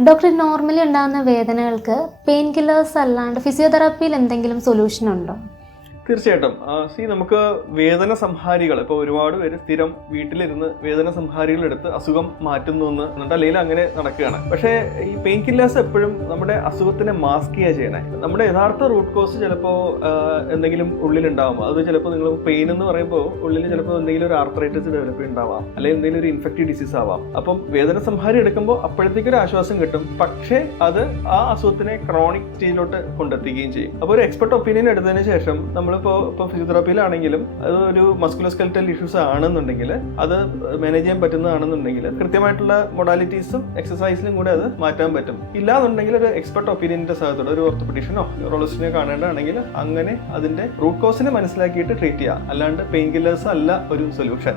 Doctor normally ഉണ്ടാകുന്ന വേദനകൾക്ക് pain killers അല്ലാണ്ട് ഫിസിയോതെറാപ്പിയിൽ എന്തെങ്കിലും സൊല്യൂഷൻ ഉണ്ടോ? തീർച്ചയായിട്ടും. സി നമുക്ക് വേദന സംഹാരികൾ ഇപ്പോൾ ഒരുപാട് പേര് സ്ഥിരം വീട്ടിലിരുന്ന് വേദന സംഹാരികൾ എടുത്ത് അസുഖം മാറ്റുന്നു എന്ന് എന്നിട്ട് അല്ലെങ്കിൽ അങ്ങനെ നടക്കുകയാണ്. പക്ഷേ ഈ പെയിൻ കില്ലേഴ്സ് എപ്പോഴും നമ്മുടെ അസുഖത്തിനെ മാസ്ക് ചെയ്യുക ചെയ്യണേ. നമ്മുടെ യഥാർത്ഥ റൂട്ട് കോസ് ചിലപ്പോൾ എന്തെങ്കിലും ഉള്ളിലുണ്ടാവും. അത് ചിലപ്പോൾ നിങ്ങൾ പെയിൻ എന്ന് പറയുമ്പോൾ ഉള്ളിൽ ചിലപ്പോൾ എന്തെങ്കിലും ഒരു ആർത്രൈറ്റിസ് ഡെവലപ്പ് ഉണ്ടാവാം അല്ലെങ്കിൽ എന്തെങ്കിലും ഒരു ഇൻഫെക്റ്റീവ് ഡിസീസ് ആവാം. അപ്പം വേദന സംഹാരി എടുക്കുമ്പോൾ അപ്പോഴത്തേക്ക് ഒരു ആശ്വാസം കിട്ടും. പക്ഷേ അത് ആ അസുഖത്തിനെ ക്രോണിക് സ്റ്റേജിലോട്ട് കൊണ്ടെത്തിക്കുകയും ചെയ്യും. അപ്പോൾ ഒരു എക്സ്പെർട്ട് ഒപ്പീനിയൻ എടുത്തതിന് ശേഷം നമ്മളിപ്പോൾ ഇപ്പോൾ ഫിസിയോതെറാപ്പിയിലാണെങ്കിലും അത് ഒരു മസ്കുലോസ്കെൽറ്റൽ ഇഷ്യൂസ് ആണെന്നുണ്ടെങ്കിൽ അത് മാനേജ് ചെയ്യാൻ പറ്റുന്നതാണെന്നുണ്ടെങ്കിൽ കൃത്യമായിട്ടുള്ള മൊഡാലിറ്റീസും എക്സസൈസിലും കൂടെ അത് മാറ്റാൻ പറ്റും. ഇല്ലാന്നുണ്ടെങ്കിൽ ഒരു എക്സ്പെർട്ട് ഒപ്പീനിയന്റെ സഹായത്തോടെ ഒരു ഓർത്തോപെഡീഷനോ ന്യൂറോളജിസ്റ്റിനെ കാണേണ്ടതാണെങ്കിൽ അങ്ങനെ അതിന്റെ റൂട്ട് കോസിനെ മനസ്സിലാക്കിയിട്ട് ട്രീറ്റ് ചെയ്യുക. അല്ലാണ്ട് പെയിൻ കില്ലേഴ്സ് അല്ല ഒരു സൊല്യൂഷൻ